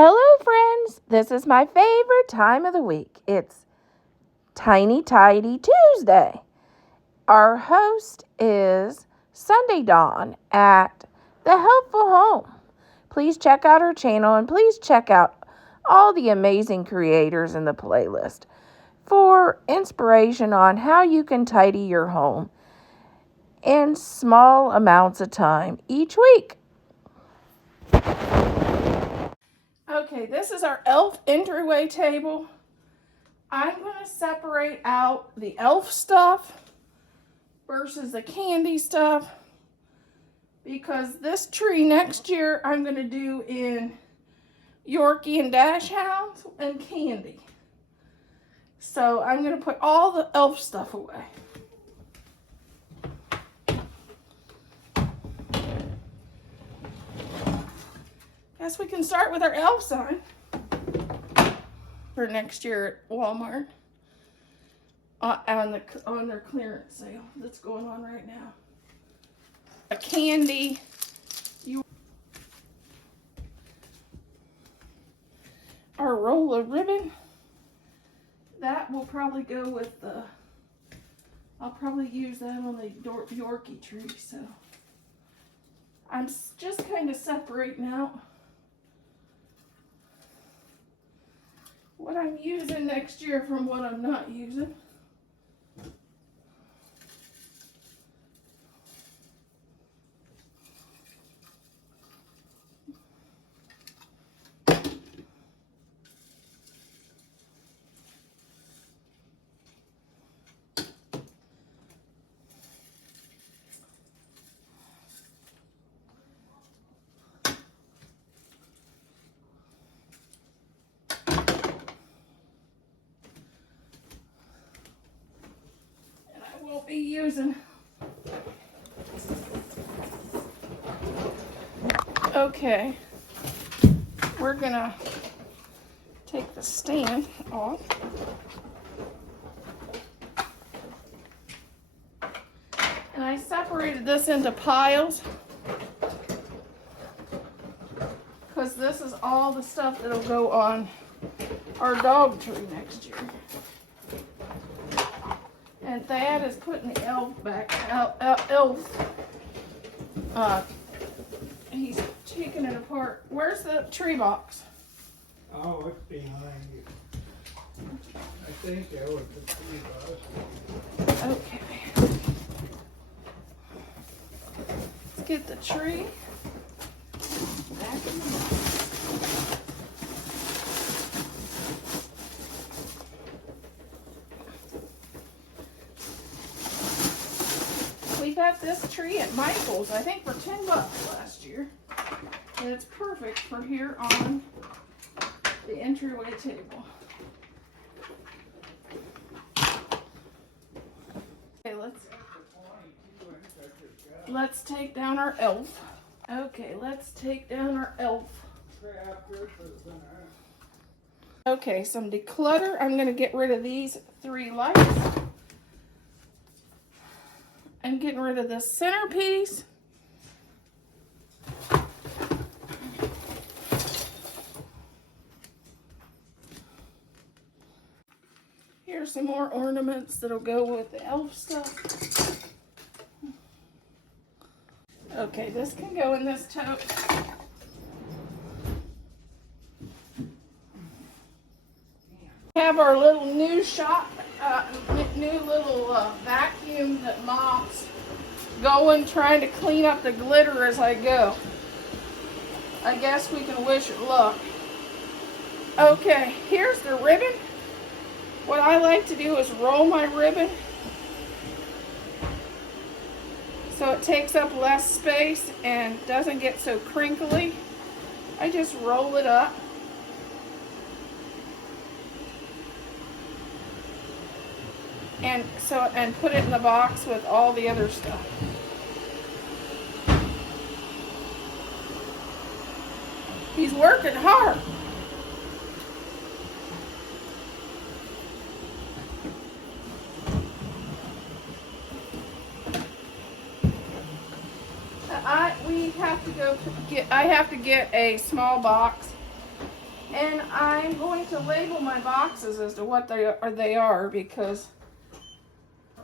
Hello, friends. This is my favorite time of the week. It's Tiny Tidy Tuesday. Our host is Sunday Dawn at The Helpful Home. Please check out her channel and please check out all the amazing creators in the playlist for inspiration on how you can tidy your home in small amounts of time each week. Okay, this is our elf entryway table. I'm going to separate out the elf stuff versus the candy stuff because this tree next year I'm going to do in Yorkie and Dash Hounds and candy. So I'm going to put all the elf stuff away. Guess we can start with our elf sign for next year at Walmart on their clearance sale that's going on right now. A candy, our roll of ribbon, that will probably go with I'll probably use that on the Yorkie tree, so I'm just kind of separating out what I'm using next year from what I'm not using. Be using. Okay, we're gonna take the stand off. And I separated this into piles because this is all the stuff that'll go on our dog tree next year. And Thad is putting the elf back out. He's taking it apart. Where's the tree box? Oh, it's behind you. I think that was the tree box. Okay. Let's get the tree back in the box. We got this tree at Michael's, I think for $10 last year. And it's perfect for here on the entryway table. Okay, let's take down our elf. Okay, let's take down our elf. Okay, some declutter. I'm going to get rid of these 3 lights. I'm getting rid of this centerpiece. Here's some more ornaments that'll go with the elf stuff. Okay, this can go in this tote. We have our little new shop, new little vacuum that mops, going, trying to clean up the glitter as I go. I guess we can wish it luck. Okay, here's the ribbon. What I like to do is roll my ribbon so it takes up less space and doesn't get so crinkly. I just roll it up. And put it in the box with all the other stuff. He's working hard. I have to get a small box And I'm going to label my boxes as to what they are because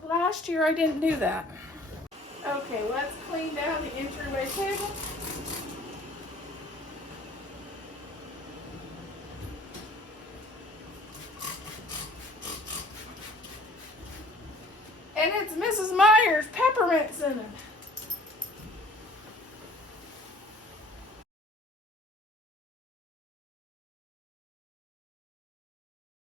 last year I didn't do that. Okay, let's clean down the entryway table. And it's Mrs. Meyer's peppermint cinnamon.